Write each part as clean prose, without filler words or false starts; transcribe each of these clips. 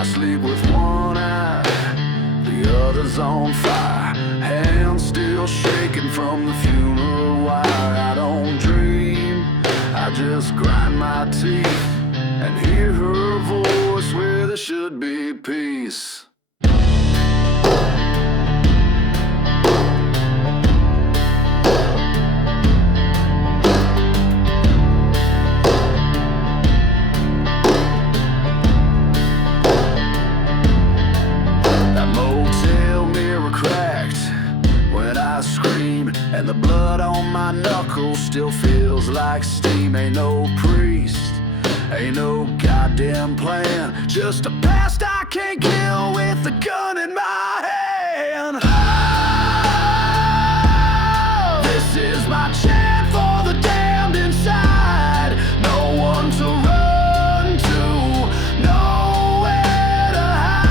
I sleep with one eye, the other's on fire, hands still shaking from the funeral wire. I don't dream, I just grind my teeth and hear her voice where there should be peace. And the blood on my knuckles still feels like steam. Ain't no priest, ain't no goddamn plan, just a past I can't kill with a gun in my hand. Oh, this is my chant for the damned inside. No one to run to, nowhere to hide.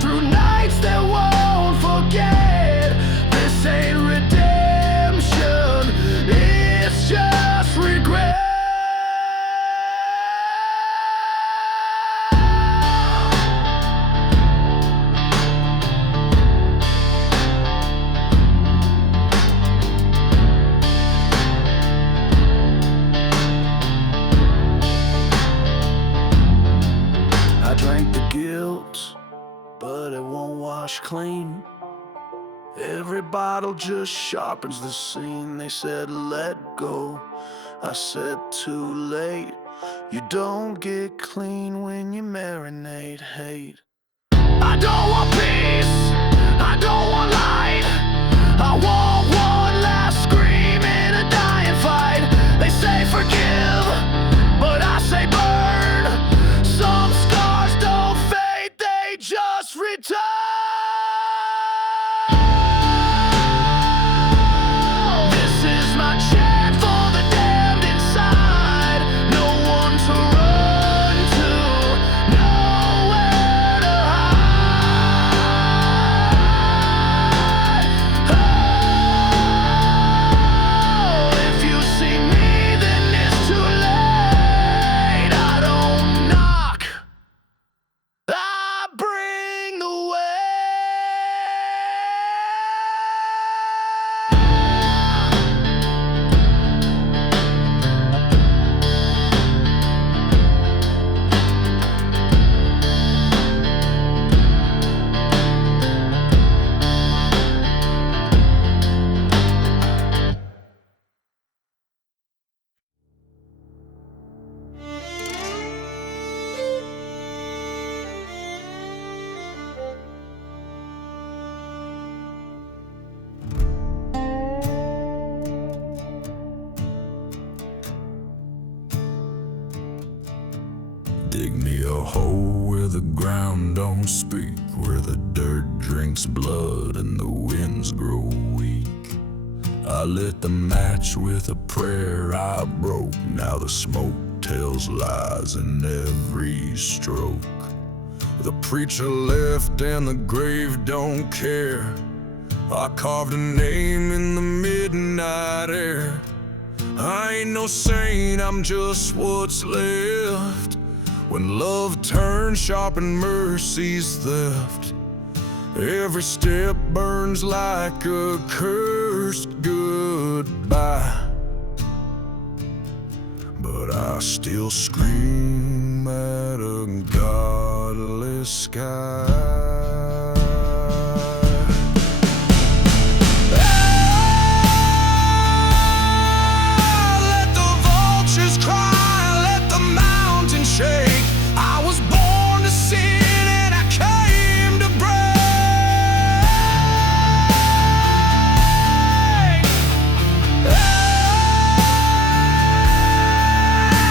Through nights that won't forget. This ain't redemption, it's just regret. I drank the guilt, but it won't wash clean. Every bottle just sharpens the scene. They said let go, I said too late. You don't get clean when you marinate hate. I don't want peace, I don't want light, I want one last scream in a dying fight. They say forgive, but I say burn. Some scars don't fade, they just return. This is my chant for the damned inside. No one to run to, nowhere to hide. Oh, if you see me, then it's too late. I don't knock, I bring the weight. Dig me a hole where the ground don't speak, where the dirt drinks blood and the winds grow weak. I lit the match with a prayer I broke. Now the smoke tells lies in every stroke. The preacher left and the grave don't care. I carved a name in the midnight air. I ain't no saint, I'm just what's left when love turns sharp and mercy's theft. Every step burns like a cursed goodbye, but I still scream at a godless sky. Let the vultures cry, let the mountain shake. I was born to sin and I came to break.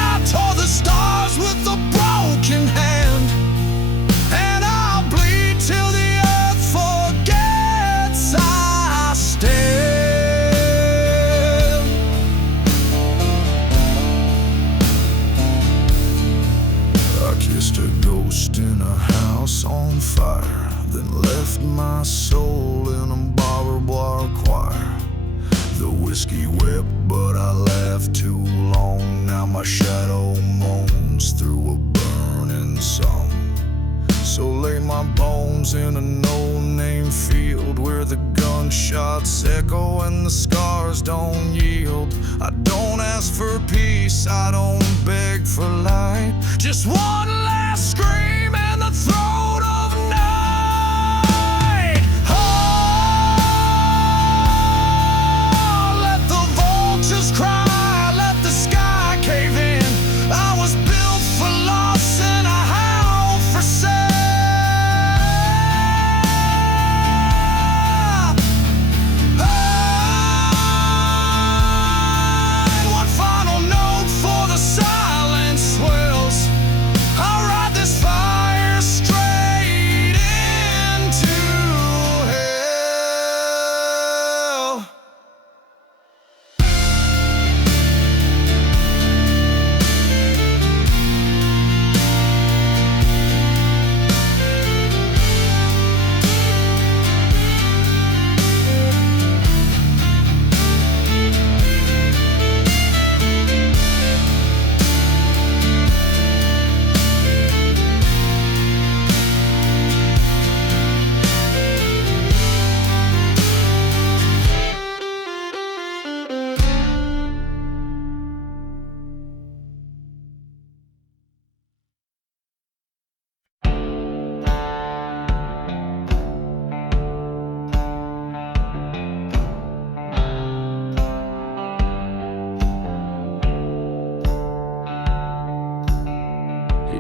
I tore the stars with a broken hand, and I'll bleed till whiskey wept, but I laughed too long. Now my shadow moans through a burning song. So lay my bones in a no-name field where the gunshots echo and the scars don't yield. I don't ask for peace, I don't beg for light. Just one last scream in the throat of night. Oh, let the vultures cry, let the sky cave in. I was built for loss and I howl for sale.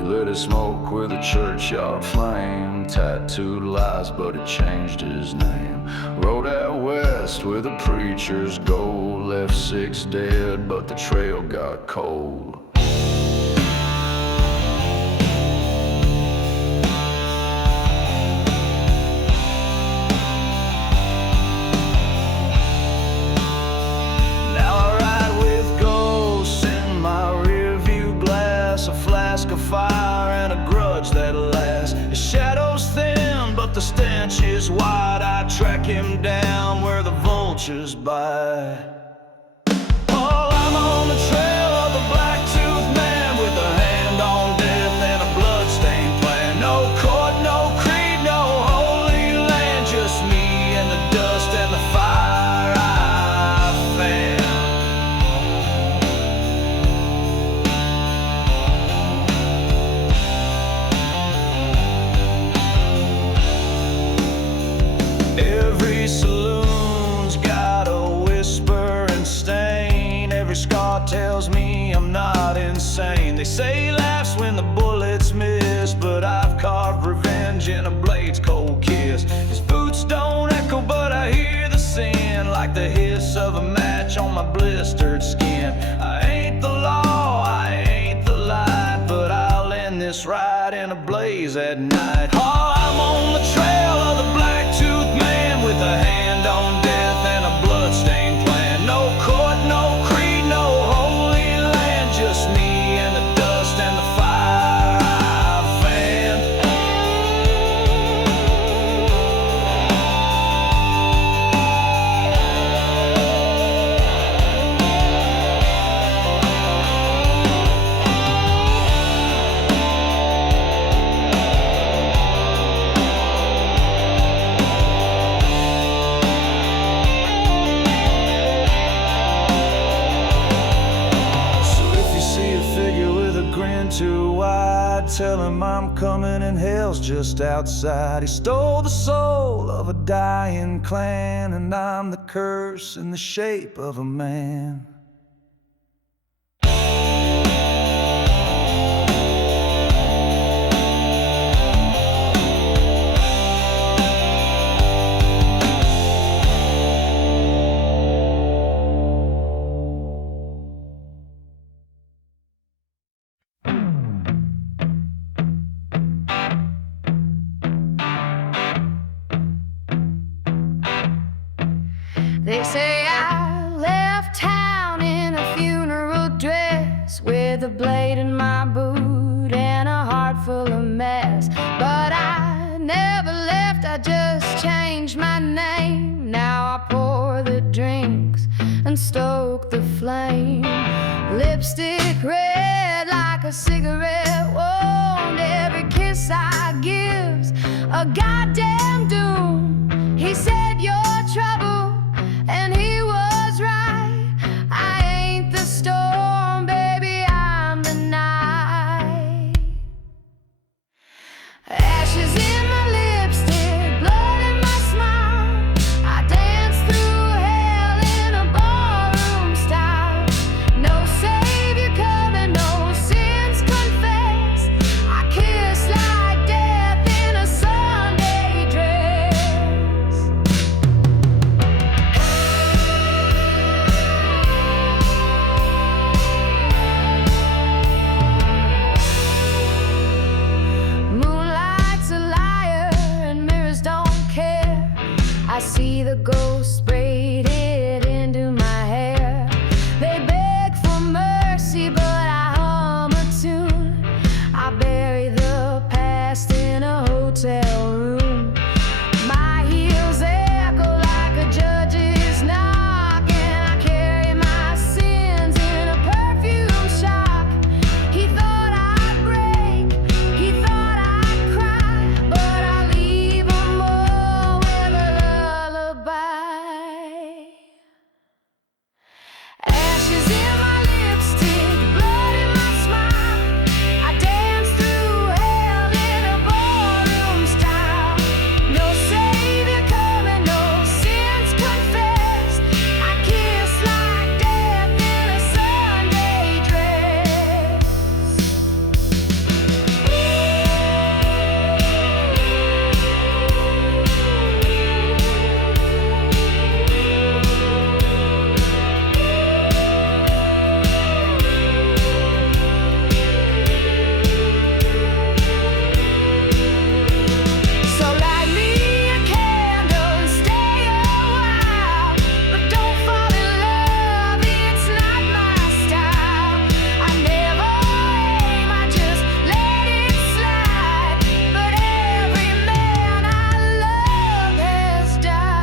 Lit his smoke with a churchyard flame, tattooed lies, but it changed his name. Rode out west with the preacher's gold, left 6 dead, but the trail got cold. Now I ride with ghosts in my rearview glass, a flask of fire and a grudge that'll last. His shadow's thin, but the stench is wide. I track him down where the vultures bite. Oh, I'm on the trail of the black-toothed man with a hand on death and a blood-stained plan. No court, no creed, no holy land, just me and the dust and the fire I fan. Every saloon's got a whisper and stain. Every scar tells me I'm not insane. They say laughs when the bullets miss, but I've carved revenge in a blade's cold kiss. His boots don't echo, but I hear the sin, like the hiss of a match on my blistered skin. I ain't the law, I ain't the light, but I'll end this ride in a blaze at night. Oh, I'm on the trail of the black-toothed man with a hand on death and a blood-stained plan. No court, no creed, no holy land, just me and the dust and the fire I fan. Too wide, tell him I'm coming and hell's just outside. He stole the soul of a dying clan, and I'm the curse in the shape of a man. They say I left town in a funeral dress, with a blade in my boot and a heart full of mess. But I never left, I just changed my name. Now I pour the drinks and stoke the flame. Lipstick red like a cigarette wound. Every kiss I give's a goddamn doom. He said you're trouble, and he was right. I ain't the storm, baby, I'm the night. Ashes in my lipstick, blood in my smile. I dance through hell in a ballroom style. No savior coming, no sins confessed. I kiss like death in a Sunday dress. Moonlight's a liar and mirrors don't care. I see the ghost braided into my hair. They beg for mercy, but I hum a tune. I bury the past in a hotel room. My heels echo like a judge's knock, and I carry my sins in a perfume shock. He thought I'd break, he thought I'd cry, but I leave 'em all with a lullaby. Ashes in my lipstick, blood in my smile. I dance through hell in a ballroom style. No savior coming, no sins confessed. I kiss like death in a Sunday dress. So light me a candle and stay a while, but don't fall in love, it's not my style. I never aim, I just let it slide, but every man I love has died.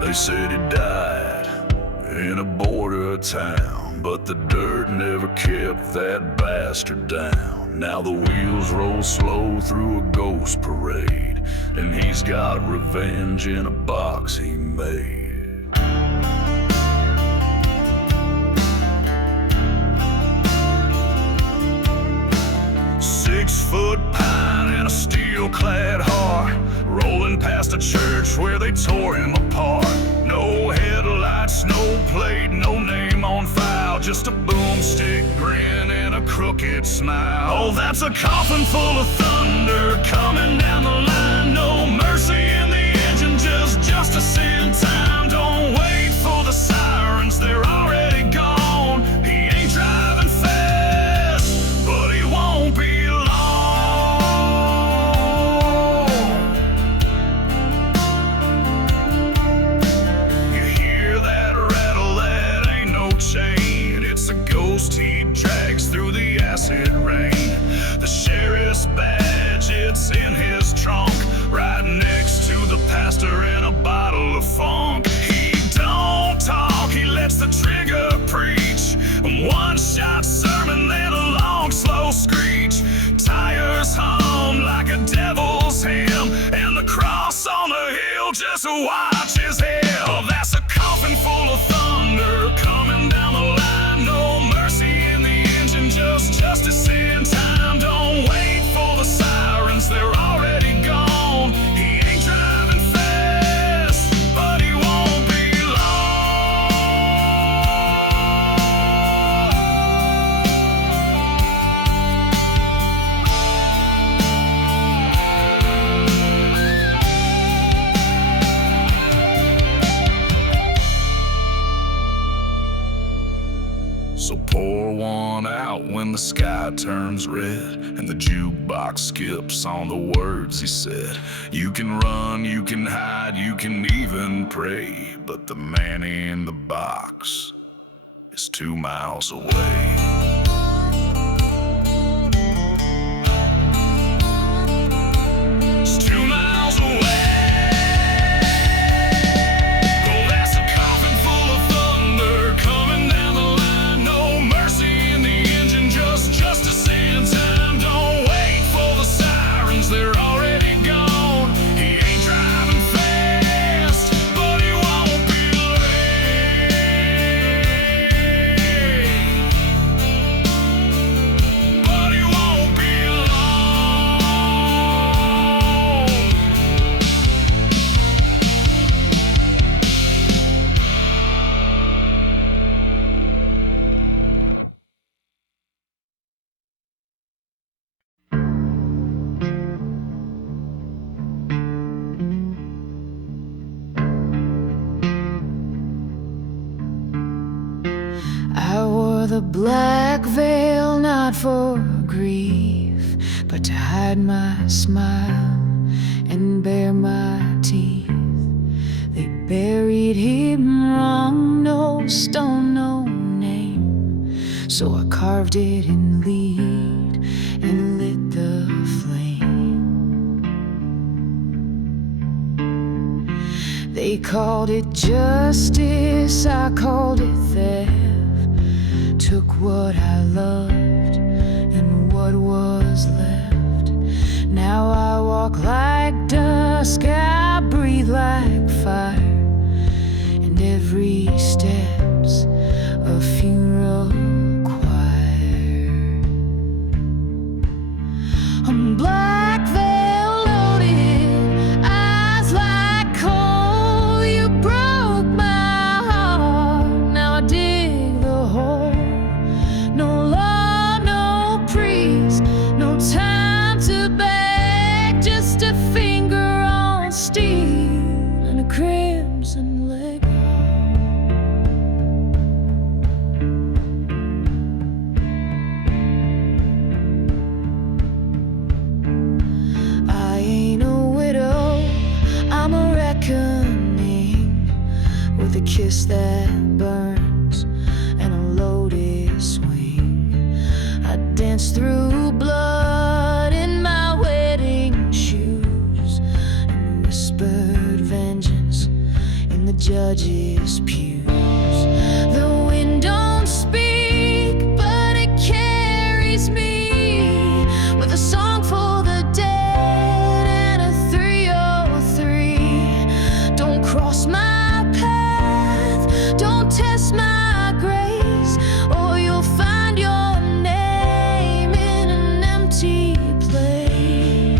They said he died in a border town, but the dirt never kept that bastard down. Now the wheels roll slow through a ghost parade, and he's got revenge in a box he made. 6-foot pine and a steel-clad heart, rolling past a church where they tore him apart. No headlights, no plate, no name on file, just a boomstick grin and a crooked smile. Oh, that's a coffin full of thunder coming down the line. No mercy in the engine, just justice in time. Don't wait for the sirens, they're already gone. He ain't driving fast, but he won't be long. You hear that rattle, that ain't no chain. It's a ghost he drags through the acid rain. The sheriff's badge, it's in his trunk, right next to the pastor and a bottle of funk. He don't talk, he lets the trigger preach. One shot sermon, then a long slow screech. Tires hum like a devil's hymn, and the cross on the hill just watches hell. That's a coffin full of thunder coming down the line. No mercy in the engine, just justice in time. Don't wait for the sirens, they're already gone. He ain't driving fast, but he won't be long. the sky turns red and the jukebox skips on the words he said. You can run, you can hide, you can even pray, but the man in the box is 2 miles away. It's 2 miles away. I wore the black veil not for grief, but to hide my smile and bare my teeth. They buried him wrong, no stone, no name, so I carved it in lead and lit the flame. They called it justice, I called it theft. Took what I loved and what was left. Now I walk like dusk, I breathe like fire, and every step's a funeral choir. I'm black veil loaded, eyes like coal. You broke my heart, now I dig the hole. No law, no priest, no time to beg, just a finger on steel and a crimson leg. I ain't a widow, I'm a reckoning, with a kiss that burns and a loaded swing. I danced through blood in my wedding shoes and whispered vengeance in the judge's pews. The wind don't speak, but it carries me with a song for the dead and a 303. Don't cross my path, don't test my grace, or you'll find your name in an empty place.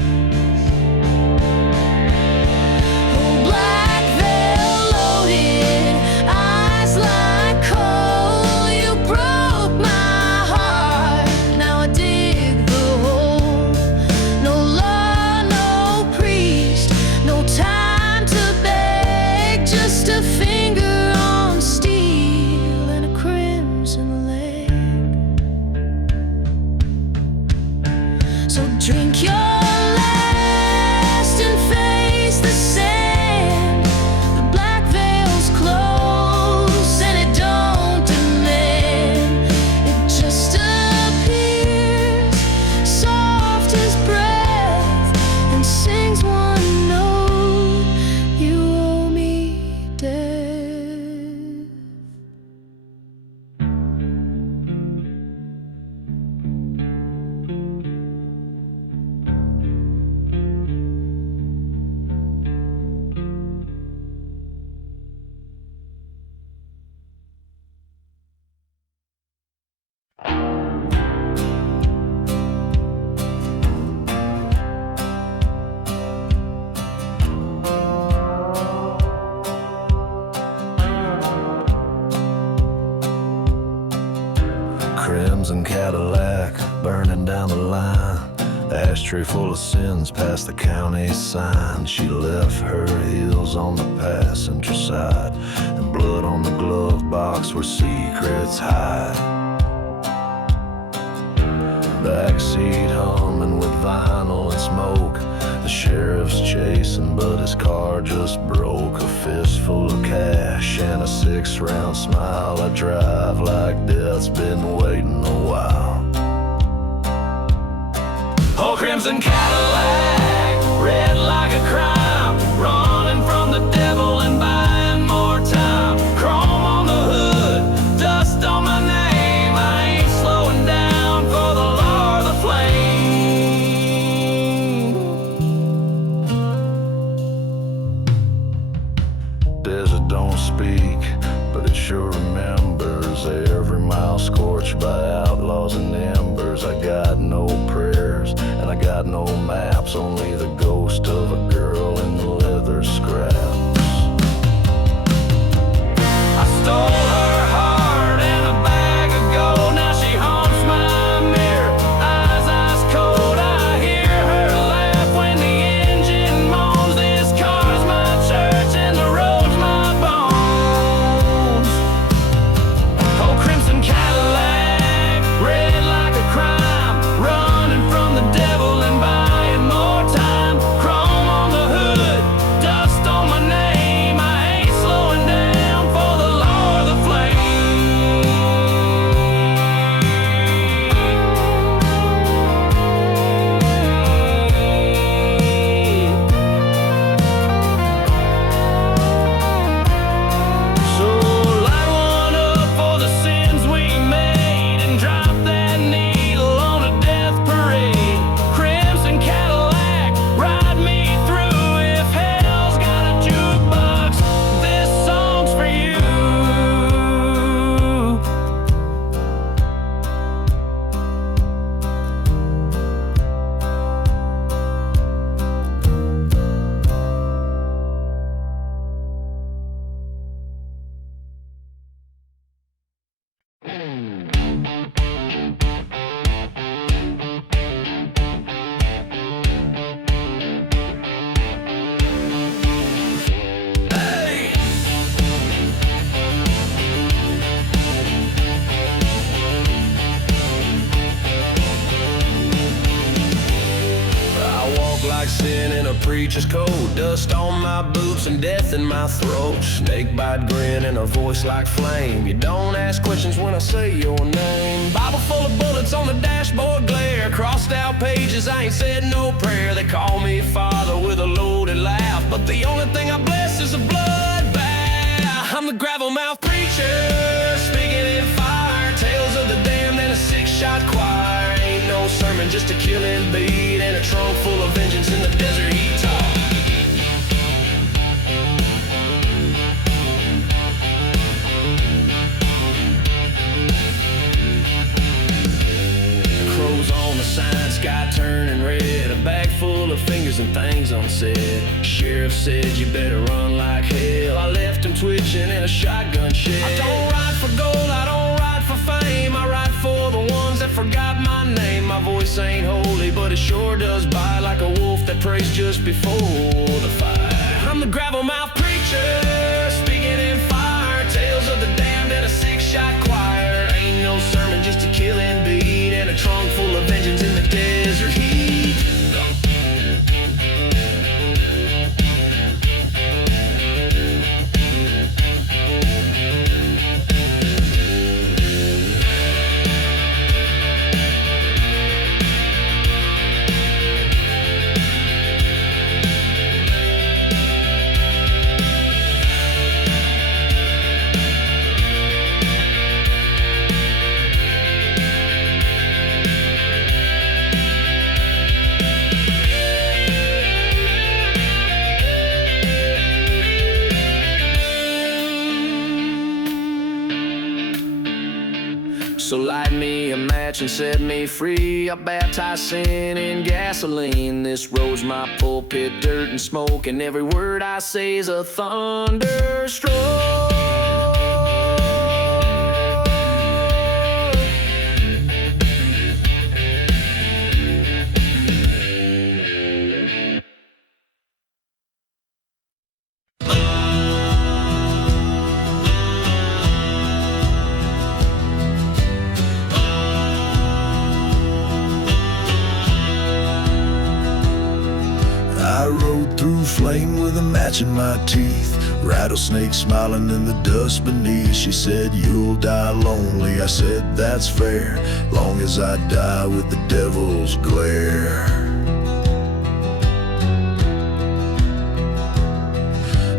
Oh, black veil loaded, eyes like coal. You broke my heart, now I dig the hole. No law, no priest, no time to beg, just a finger on steel and a crimson leg. So drink your last and face the sand. The black veil's close and it don't demand. It just appears, soft as breath, and sings one note: you owe me death. Crimson Cadillac burning down the line, ashtray full of sins past the county sign. She left her heels on the passenger side and blood on the glove box where secrets hide. backseat humming with vinyl and smoke. The sheriff's chasing, but his car just broke. A fistful of cash and a 6-round smile. I drive like death's been waiting a while. Oh, crimson Cadillac, red like a crime, running from the devil and buying more time. Chrome on the hood, dust on my name. I ain't slowing down for the law or the flame. Desert don't speak, but it sure remembers. Every mile scorched by outlaws and embers. I got no prayers and I got no maps, only the ghost of a girl in the leather scraps. I stole her heart and a bag of gold. Now she haunts my mirror, eyes ice cold. I hear her laugh when the engine moans. This car's my church and the road's my bones. Oh, crimson Cadillac, red like a crime, running from the devil and buying more time. Chrome on the hood, dust on my name. I ain't slowing down for the law or the flame. So light one up for the sins we made and drop that needle on a death parade. Crimson Cadillac, ride me through. If hell's got a jukebox, this song's for you. Hey! I walk like sin in a preacher's coat, dust on my boots and death in my throat. Snake bite grin and a voice like flame. You don't ask questions when I say your name. Bible full of bullets on the dashboard glare. Crossed out pages, I ain't said no prayer. They call me father with a loaded laugh, but the only thing I bless is a bloodbath. I'm the gravel mouth preacher, speaking in fire. Tales of the damned and a 6-shot choir. Ain't no sermon, just a killing beat and a trunk full of vengeance in the desert heat talk. Crows on the sign, sky turning red. A bag full of fingers and things unsaid. Sheriff said you better run like hell. I left him twitching in a shotgun shed. I don't ride for gold, I don't ride for fame. I ride for the ones that forgot my name. My voice ain't holy, but it sure does bite like a wolf that prays just before the fight. I'm the gravel mouth preacher, speaking in fire. Tales of the damned and a 6-shot choir. Ain't no sermon, just a killing beat and a trunk full of vengeance in the desert heat. So light me a match and set me free. I baptize sin in gasoline. This road's my pulpit, dirt and smoke, and every word I say is a thunderstroke. flame with a match in my teeth. Rattlesnake smiling in the dust beneath. She said, "You'll die lonely." I said, "That's fair, long as I die with the devil's glare."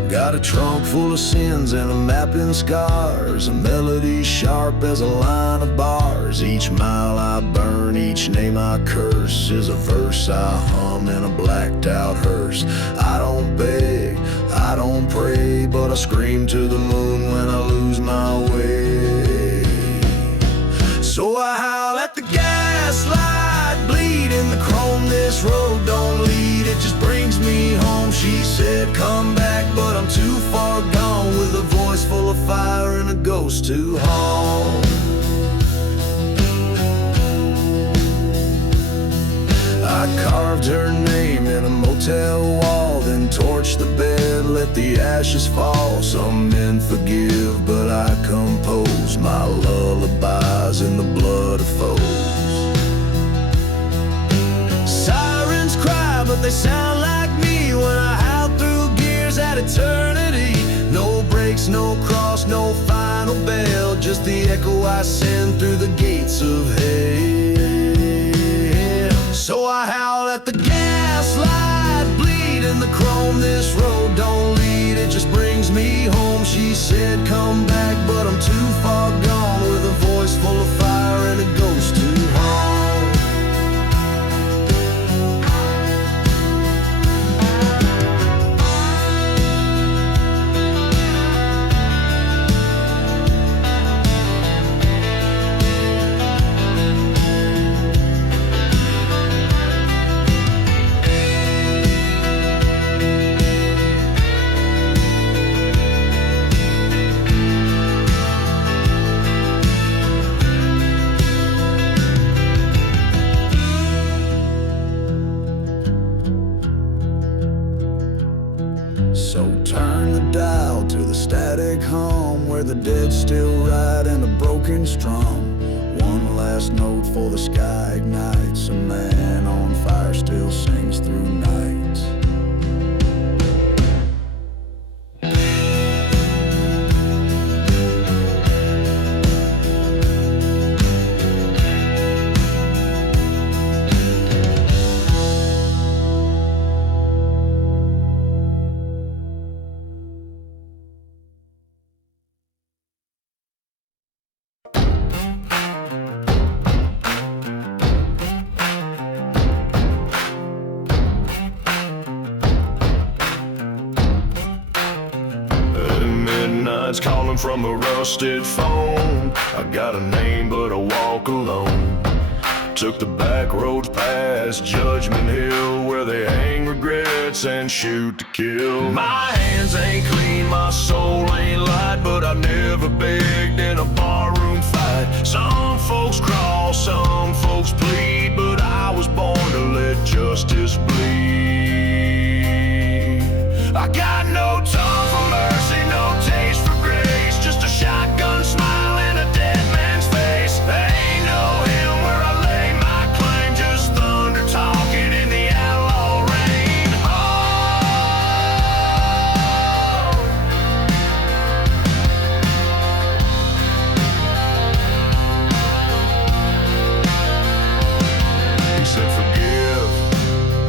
Got a trunk full of sins and a map in scars, a melody sharp as a line of bars. Each mile I burn, each name I curse, is a verse I hum in a blacked out hearse. I don't beg, I don't pray, but I scream to the moon when I lose my way. So I howl at the gaslight, bleed in the chrome. This road don't lead, it just brings me home. She said, "Come back," but I'm too far gone, with a voice full of fire and a ghost to haunt. I carved her name in a motel wall, then torched the bed, let the ashes fall. Some men forgive, but I compose my lullabies in the blood of foes. Sirens cry, but they sound like me when I howl through gears at eternity. No brakes, no cross, no final bell, just the echo I send through the gates of hell. So I howl at the gaslight, bleed in the chrome. This road don't lead, it just brings me home. She said, "Come back," but I'm too far gone, with a voice full of fire and a ghost to haunt. So turn the dial to the static hum, where the dead still ride and a broken strum. One last note for the sky ignites, a man on fire still sings through nights. Midnight's calling from a rusted phone. I got a name, but I walk alone. Took the back roads past Judgment Hill, where they hang regrets and shoot to kill. My hands ain't clean, my soul ain't light, but I never begged in a barroom fight. Some folks crawl, some folks plead, but I was born to let justice bleed. I got no tongue for mercy, no taste for grace, just a shotgun smile and a dead man's face. There ain't no him where I lay my claim, just thunder talking in the outlaw rain. He said, "Forgive."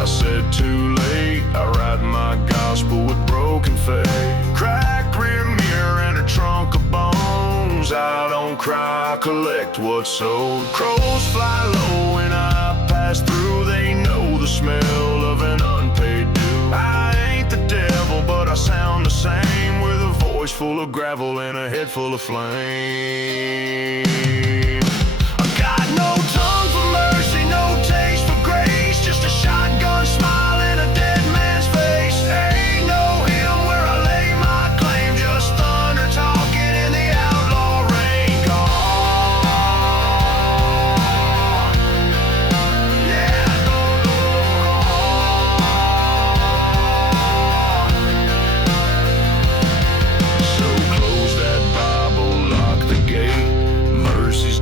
I said, "Too late." I write my gospel with broken faith. Cracked rear mirror and a trunk of bones. I don't cry, I collect what's sold. Crows fly low when I pass through. They know the smell of an unpaid due. I ain't the devil, but I sound the same, with a voice full of gravel and a head full of flame. I got no tongue for mercy, no taste for grace, just a shotgun smile and a dead man's face. Ain't no him where I lay my claim, just thunder talking in the outlaw rain. Gone. Yeah, gone. So close that Bible, lock the gate. Mercy's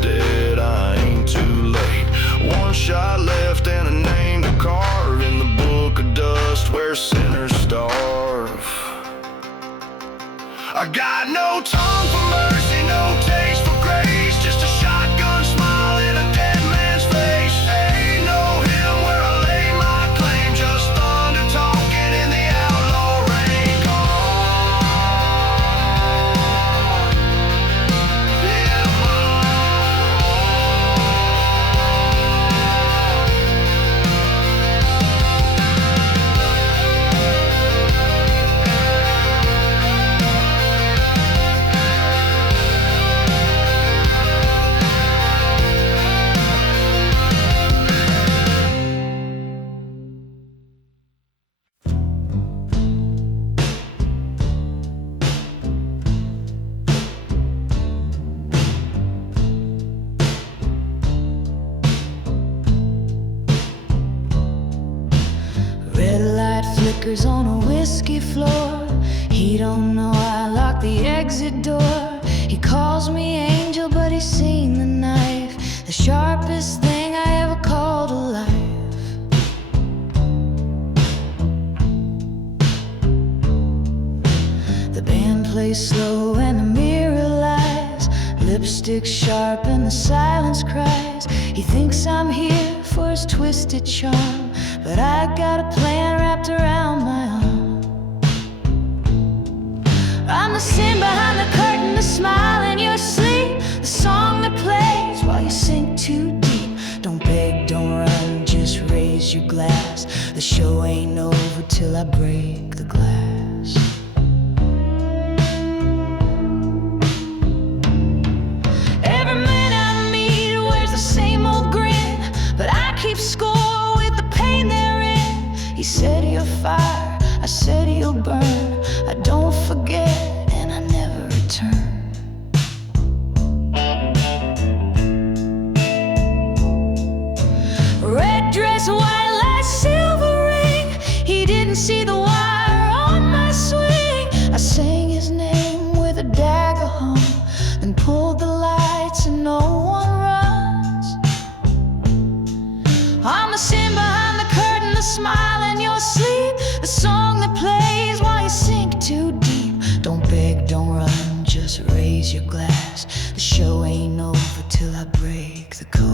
I got no tongue for mercy, no taste for grace, just a shotgun smile in a dead man's face. Ain't no hill where I lay my claim, just thunder talking in the outlaw rain. Red light flickers on a whiskey floor. He don't know I locked the exit door. He calls me angel, but he's seen the knife, the sharpest thing I ever called alive. The band plays slow and the mirror lies, lipstick sharp and the silence cries. He thinks I'm here for his twisted charm, but I got a plan wrapped around my arm. I'm the sin behind the curtain, the smile in your sleep, the song that plays while you sink too deep. Don't beg, don't run, just raise your glass. The show ain't over till I break the glass. Every man I meet wears the same old grin, but I keep score with the pain they're in. He said you're fire, I said you'll burn. I don't forget and I never return. Red dress, white light, silver ring. He didn't see the wire on my swing. I sang his name with a dagger hung, then pulled the lights and no one runs. I'm the sin behind the curtain, the smile in your sleep, the song that plays while you sink too deep. Don't beg, don't run, just raise your glass. The show ain't over till I break the code.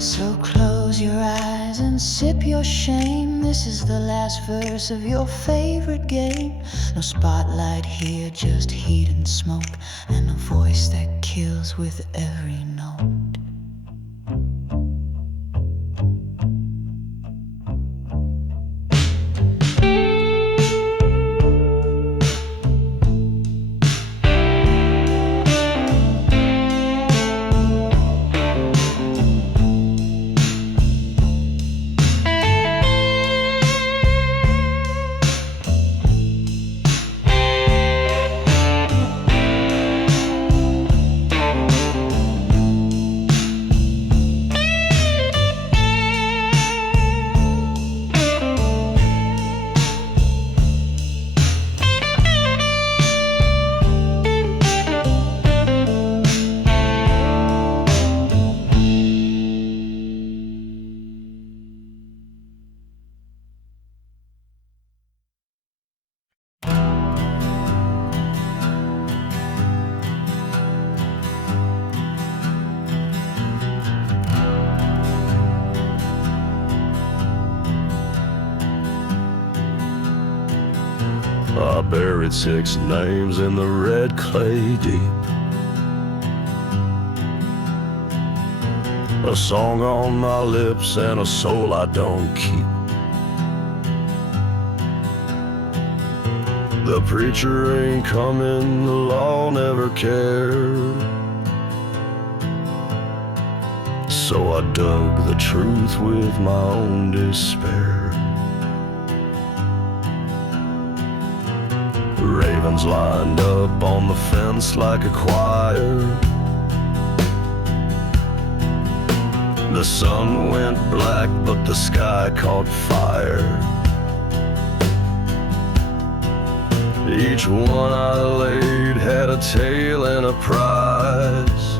So close your eyes and sip your shame. This is the last verse of your favorite game. No spotlight here, just heat and smoke, and a voice that kills with every note. I buried 6 names in the red clay deep. A song on my lips and a soul I don't keep. The preacher ain't coming, the law never cared. So I dug the truth with my own despair. Ravens lined up on the fence like a choir. The sun went black, but the sky caught fire. Each one I laid had a tale and a prize.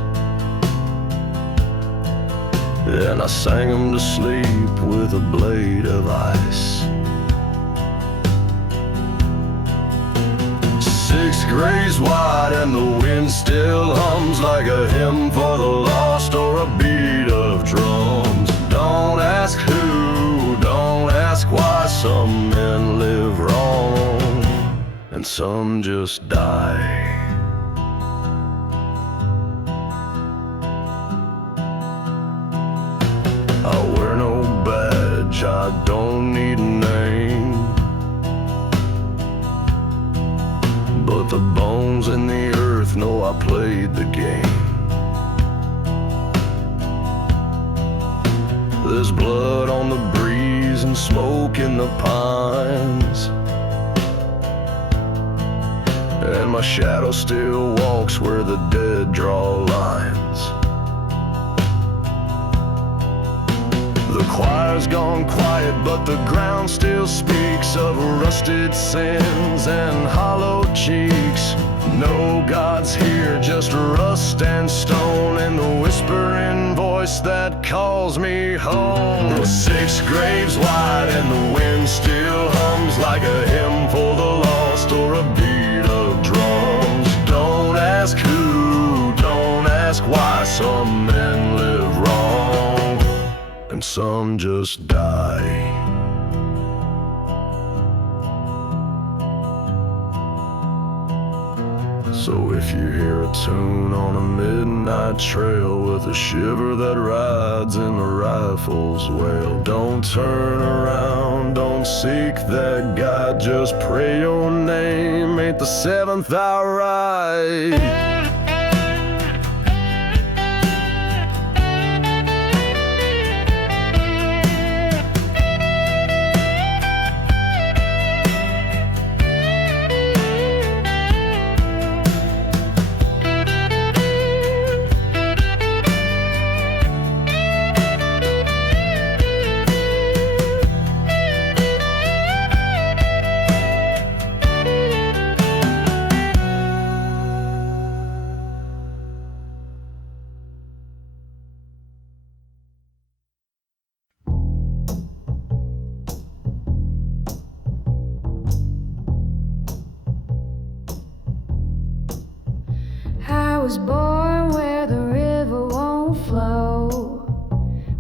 and I sang them to sleep with a blade of ice. 6 graves wide and the wind still hums like a hymn for the lost or a beat of drums. Don't ask who, don't ask why. Some men live wrong and some just die. I wear no badge, I don't need a name, but the bones in the earth know I played the game. There's blood on the breeze and smoke in the pines, and my shadow still walks where the dead draw lines. The choir's gone quiet, but the ground still speaks of rusted sins and hollow cheeks. No God's here, just rust and stone, and the whispering voice that calls me home. 6 graves wide and the wind still hums like a hymn for the lost or a beat of drums. Don't ask who, don't ask why. Some men live wrong and some just die. So if you hear a tune on a midnight trail with a shiver that rides in the rifle's wail, don't turn around, don't seek that guide, just pray your name ain't the 7th hour right. I was born where the river won't flow,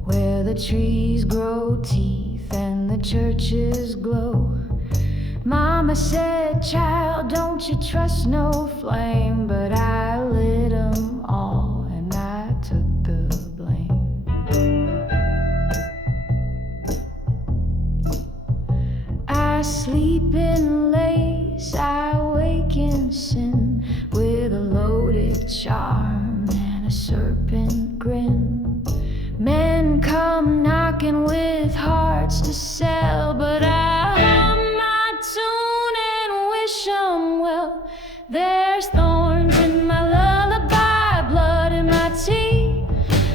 where the trees grow teeth and the churches glow. Mama said, child, don't you trust no flame, but I lit 'em all and I took the blame. I sleep in lace, I wake in sin, with a loaded charm and a serpent grin. Men come knocking with hearts to sell, but I hum my tune and wish 'em well. There's thorns in my lullaby, blood in my tea.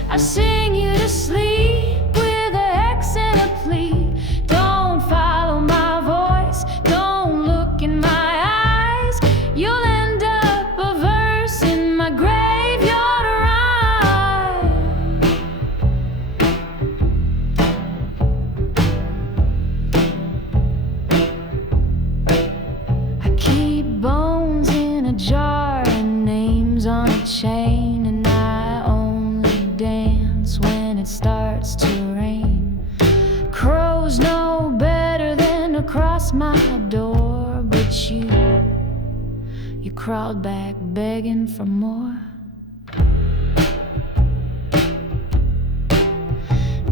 I sing you to sleep with a hex and a plea. Don't follow my voice, don't look in my eyes. You'll end up a verse in my graveyard rhyme. I keep bones in a jar and names on a chain, and I only dance when it starts to rain. Crows know better than to cross my door, but you crawled back begging for more.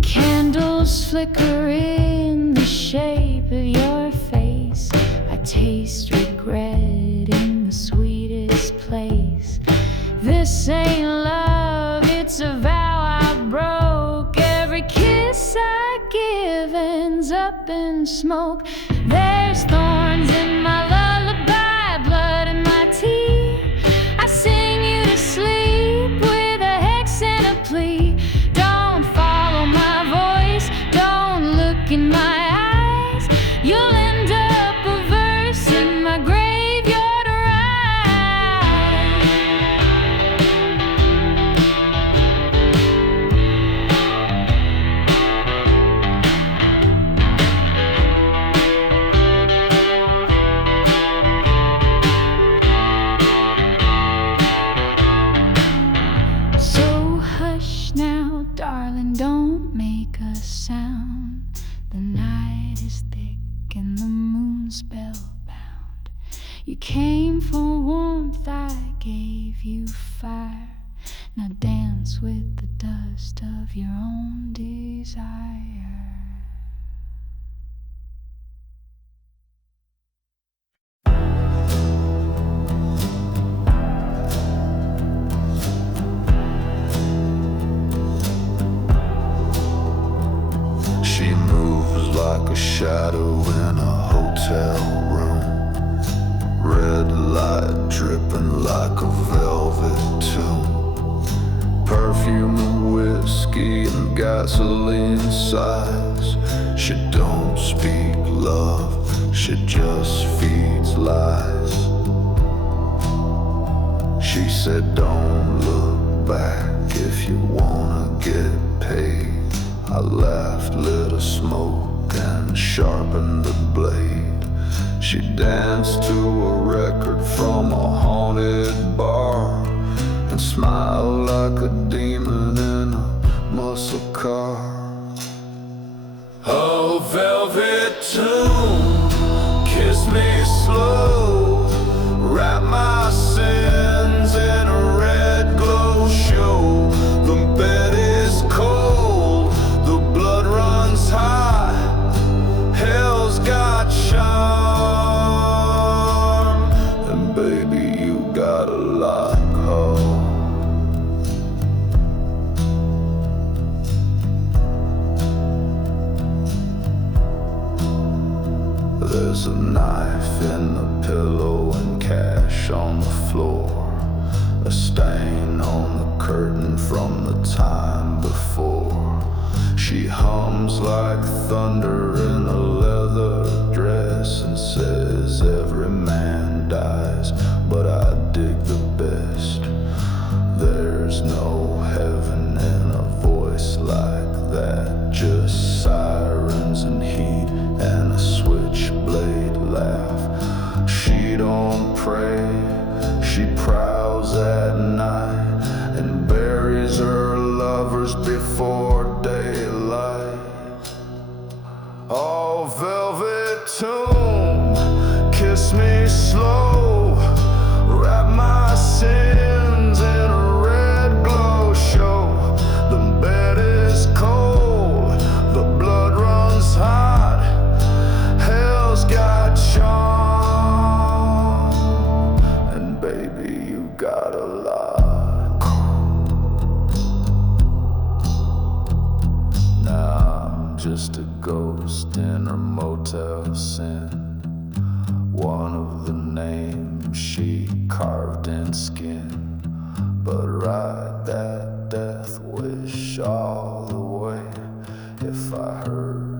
Candles flicker in the shape of your face. I taste regret in the sweetest place. This ain't love, it's a vow I broke. Every kiss I give ends up in smoke. There's thorns in my lullaby, blood in my tea. I sing you to sleep with a hex and a plea. Don't follow my voice, don't look in my eyes. You'll end up a verse in my graveyard rhyme. You came for warmth, I gave you fire. Now dance with the dust of your own desire. She moves like a shadow in a hotel room. Red light dripping like a velvet tune. Perfume and whiskey and gasoline sighs. She don't speak love, she just feeds lies. She said don't look back if you wanna get paid. I laughed, lit a smoke and sharpened the blade. She danced to a record from a haunted bar and smiled like a demon in a muscle car. Oh, velvet tune, kiss me slow, wrap my sins in a red glow. Show the bed is cold, the blood runs high, hell's got charm, and baby you got a lot. Oh, there's a knife in the pillow and cash on the floor, a stain on the curtain from the time before. She hums like thunder in a leather dress and says every man dies, but I dig the best. There's no heaven in a voice like that, just sirens and heat and a switchblade laugh. She don't pray, she prowls at night and buries her lovers before daylight. Oh, velvet tune, kiss me slow, wrap my sins in a red glow. Show the bed is cold, the blood runs hot, hell's got charm, and baby you got a lot. Now I'm just a ghost in her motel sin, one of the names she carved in skin. But write that death wish all the way if I heard